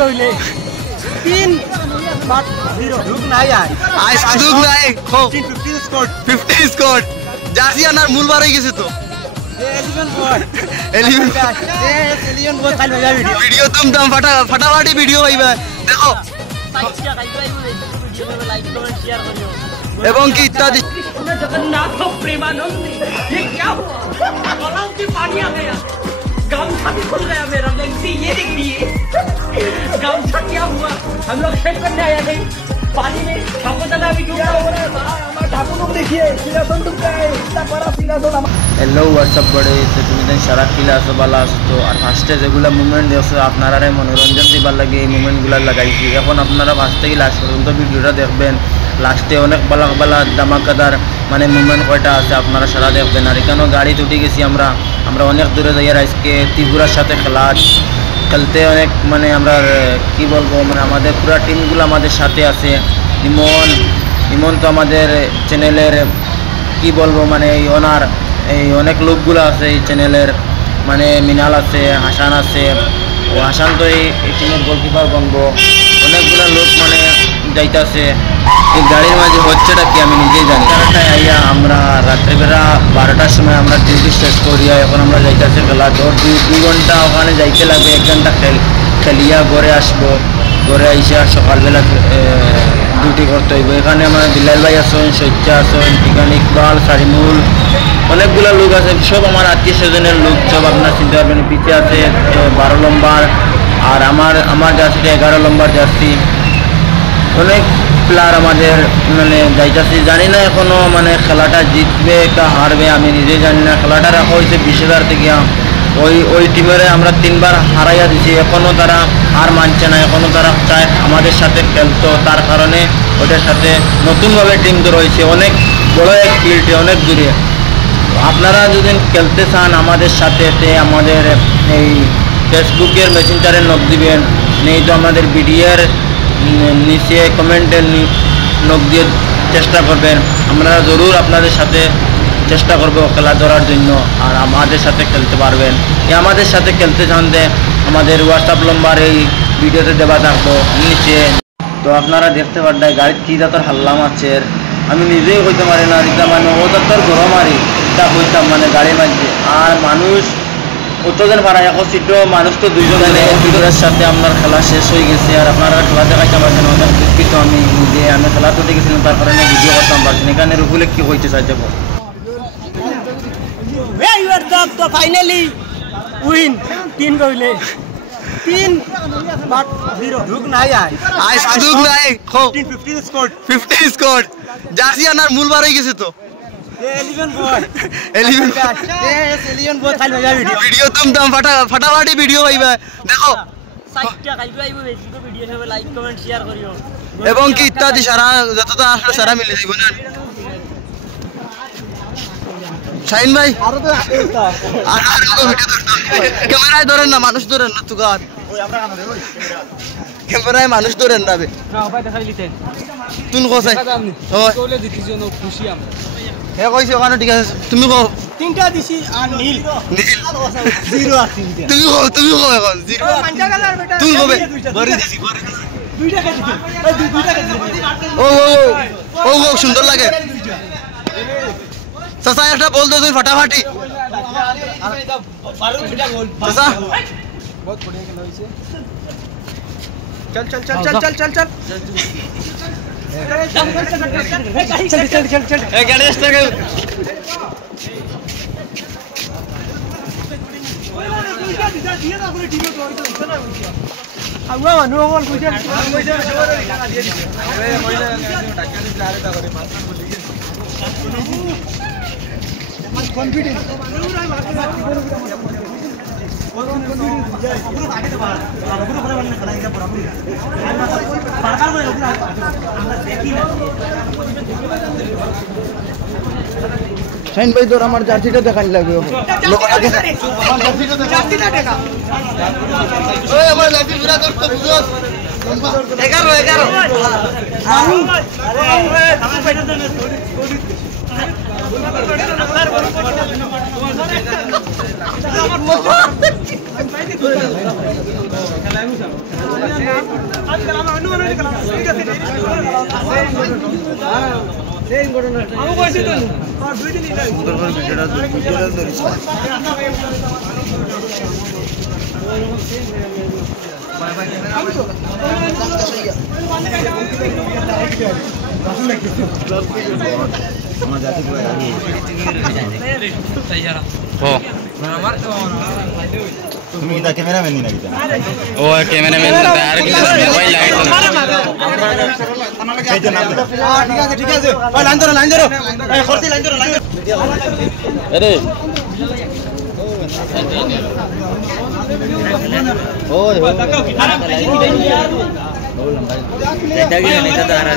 কইলে 3 বাট 0 দুঃখ নাই আই দুঃখ নাই 15 স্কোর 50 স্কোর জার্সি আনার মূল বার হয়ে গেছে তো 11 বল খালি ভিডিও ভিডিও তুম ফাটাফাটি ভিডিও পাইবা দেখো এবং কি ইত্যাদি जगन्नाथ प्रेमानंद ये क्या हुआ गलाव के पानी आ गया गामछा भी खुल गया मेरा गंसी ये देखिए गामछा क्या हुआ हम लोग शेक करने आया थे पानी में ठाकुर भी डूबा हो रहा है हमारा ठाकुर लोग देखिए सीधा सन डूब गया है इतना बड़ा सीधा सन হ্যালো হোয়াটসঅ্যাপ করে তো তুমি দেন সারা কিলা আসো ভালো আসতো আর ফার্স্টে যেগুলো মুভমেন্ট দেখছো আপনারা মনোরঞ্জন দিবার লাগে এই মুভমেন্টগুলো লাগাইছি এখন আপনারা ফার্স্ট থেকে লাস্ট পর্যন্ত ভিডিওটা দেখবেন লাস্টে অনেক বালা বালা ধামাকাদার মানে মুভমেন্ট কয়টা আছে আপনারা সারা দেখবেন আর এখানেও গাড়ি উঠে গেছি আমরা অনেক দূরে যাই আর আজকে ত্রিপুরার সাথে খেলতে অনেক মানে আমরা কি বলবো মানে আমাদের পুরো টিমগুলো আমাদের সাথে আছে ইমন তো আমাদের চ্যানেলের কি বলবো মানে এই ওনার এই অনেক লোকগুলো আছে এই চ্যানেলের মানে মিনাল আছে হাসান আছে ও হাসান তো এই টিমের গোলকিপার বনবো অনেকগুলো লোক মানে যাইতেছে এই গাড়ির মাঝে হচ্ছেটা কি আমি নিজেই জানি কারণটা আইয়া আমরা রাত্রিবেলা 12টার সময় আমরা ডিউটি শেষ করিয়া এখন আমরা যাইতেছি খেলা ধর 2 ঘন্টা ওখানে যাইতে লাগবে 1 ঘন্টা খেলিয়া ঘরে আসবো ঘরে আইসা সকালবেলা ডিউটি করতে হইব এখানে আমার বিলাল ভাই আসেন সৈচ্চা আসেন এখানে ইকবাল সারিমুল অনেকগুলো লোক আছে সব আমার আত্মীয় স্বজনের লোক সব আপনার চিনতে পারবেন পিছিয়ে আছে 12 নম্বর আর আমার জার্সিটা 11 নম্বর জার্সি অনেক প্লেয়ার আমাদের মানে যাইতেছি জানি না এখনো মানে খেলাটা জিতবে কা হারবে আমি নিজেই জানি না খেলাটা রাখা হয়েছে 20,000 থেকে ওই টিমের আমরা 3 বার হারাইয়া দিছি এখনও তারা হার মানছে না এখনও তারা চায় আমাদের সাথে খেলতো তার কারণে ওটার সাথে নতুনভাবে টিম তো রয়েছে অনেক বড় এক ফিল্ডে অনেক দূরে আপনারা যদি খেলতে চান আমাদের সাথে আমাদের এই ফেসবুকের মেসেঞ্জারে নক দিবেন নেই তো আমাদের ভিডিওর নিচে কমেন্টে নক দিয়ে চেষ্টা করবেন আমরা জরুর আপনাদের সাথে চেষ্টা করব খেলা ধরার জন্য আর আমাদের সাথে খেলতে পারবেন আমাদের সাথে খেলতে জানতে আমাদের হোয়াটসঅ্যাপ নম্বর এই ভিডিওতে দেওয়া থাকবো নিচে তো আপনারা দেখতে পারবেন গাড়ির কি জাতর হাল্লা মারছের আমি নিজেই হইতে পারি না এটা মানে ও জাতর গরম আরি তা হইতাম মানে গাড়ির মাঝে আর মানুষ কতজন ভাড়া একত্রিত মানুষ তো 2 জন দুজনের সাথে আপনার খেলা শেষ হয়ে গেছে আর আপনারা খেলা দেখাইতে পারছেন অনেক দুঃখিত আমি নিজে আমি খেলা তো দেখেছিলাম তার কারণে ভিডিও করতাম পারছি এখানে রুকুলে কি হইতে চাই যাবো তো ফাইনালি উইন 3 কইলে 3 বাট 0 দুঃখ নাই দুঃখ নাই 15 স্কোর 50 স্কোর জার্সি আনার মূল বার হয়ে গেছে তো 11 বল খালি ভিডিও তুম ফাটাফাটি ভিডিও পাইবা দেখো লাইক কমেন্ট শেয়ার করিও এবং কি ইত্যাদি সারা যতটা আসলে সারা মিলে যাইব না শাহিন ভাই আর ক্যামেরায় ধরেন না মানুষ ধরেন না তুগার ক্যামেরায় মানুষ ধরেন না তুই কোথায় খুশি আমরা হে কইছে ওখানে ঠিক আছে তুমি কও 3টা দিছি আর নীল 0 আর 3টা তুমি কও এখন 0 মানজা গেলার বেটা তুই কবে বড়ি দিছি 2 টাকা দিছি ওই 2 টাকা দিছি ও সুন্দর লাগে চাচা একটা বল দো তুই ফাটাফাটি চাচা बहुत बढ़िया खेला হইছে चल ए गाड़ी स्टार्ट कर आवा नो बॉल कुछ कॉन्फिडेंस শাইন ভাই তোর আমার জার্সিটা দেখান লাগবে আমার জার্সি পুরা করতে বুঝছস 11 তুমি কিটা ক্যামেরাম্যান নি না কিটা ও ক্যামেরাম্যান আর কি মোবাইল লাইট এই যে নাম ঠিক আছে ওই লাইন ধরো এই খরতি লাইন ধরো আরে ওই এটা কি নেতা তো আরা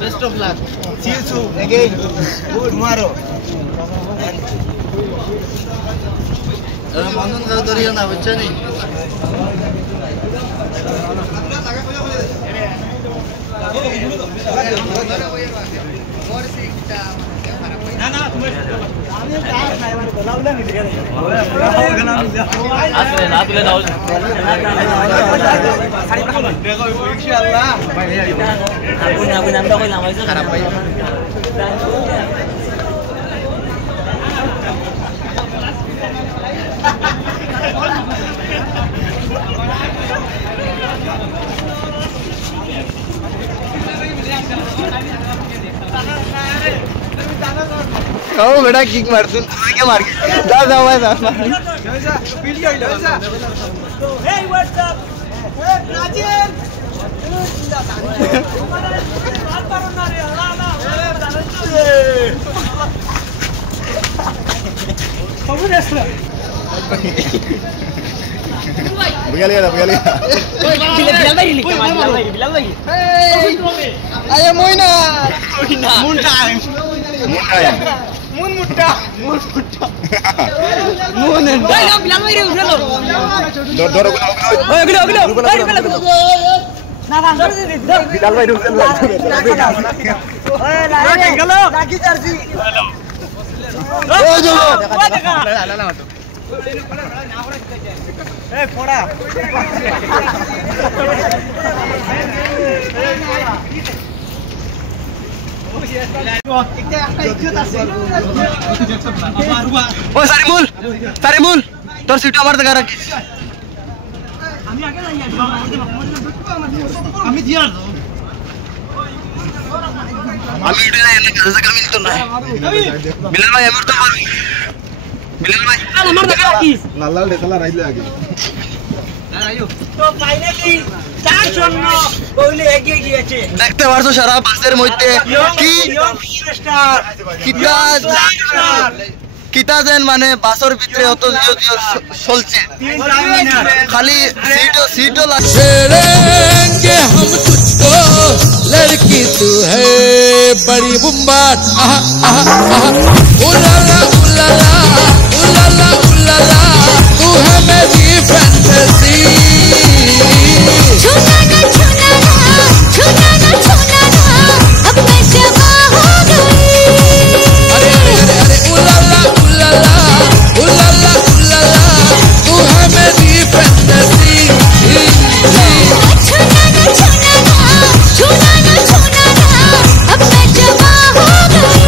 best of luck see you soon again tomorrow बंधन कर दरिया ना बच्चा नहीं ओ बेटा किक मार तू क्या मार के जा जा भाई जा वीडियो लो हे व्हाट्स अप हे प्राचीन बात करो ना रे ना बाबू रेस्ला बिगल गया बिलाल भाई आया मोइना मून टाइम मुट्टा बिलाल भाई रे उठलो दौड़ दौड़ ओए अगलो ना बिलाल भाई रुक ओए लागी जर्सी ओ जो देखा ए फोड़ा ओ सारिमुल তোর সিট আমার দেখা রাখিস আমি আগে যাই আমি দিয়া আমি উঠে যাই না কাজ কাম মিলতো না বিলাল ভাই আমার তো বিলাল ভাই আমার দেখা রাখিস লাল লাল দেখলা রাইলে আগে তো ফাইনালি 4-0 বলে এগিয়ে গিয়েছে দেখতে পারছো সারা বাসের মধ্যে কি কিতা যেন মানে বাসের ভিতরে অত চলছে খালি সিটও छेड़ेंगे हम तुझको लड़की तू है बड़ी बुम्बाट उलाला उलाला उलाला उलाला तू है मेरी फैंटेसी छूना ना अब मैं जवा हो गई अरे अरे अरे उलाला उलाला उलाला उलाला तू है मेरी फैंटेसी छूना ना अब मैं जवा हो गई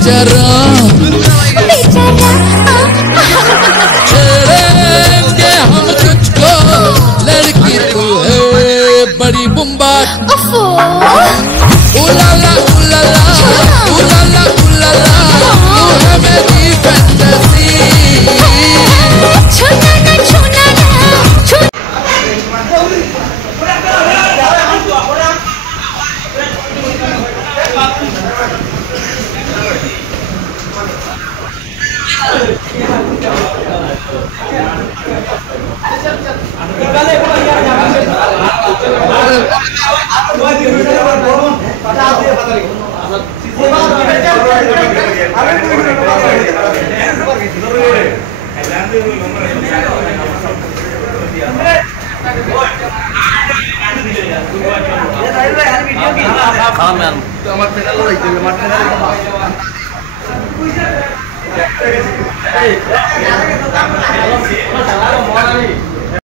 बेचारा छेड़ेंगे हम तुझको लड़की तू है बड़ी बुम्बाट उलाला उलाला उलाला उलाला तू है मेरी फैंटेसी छूना ना छूना ना খাম यार আমার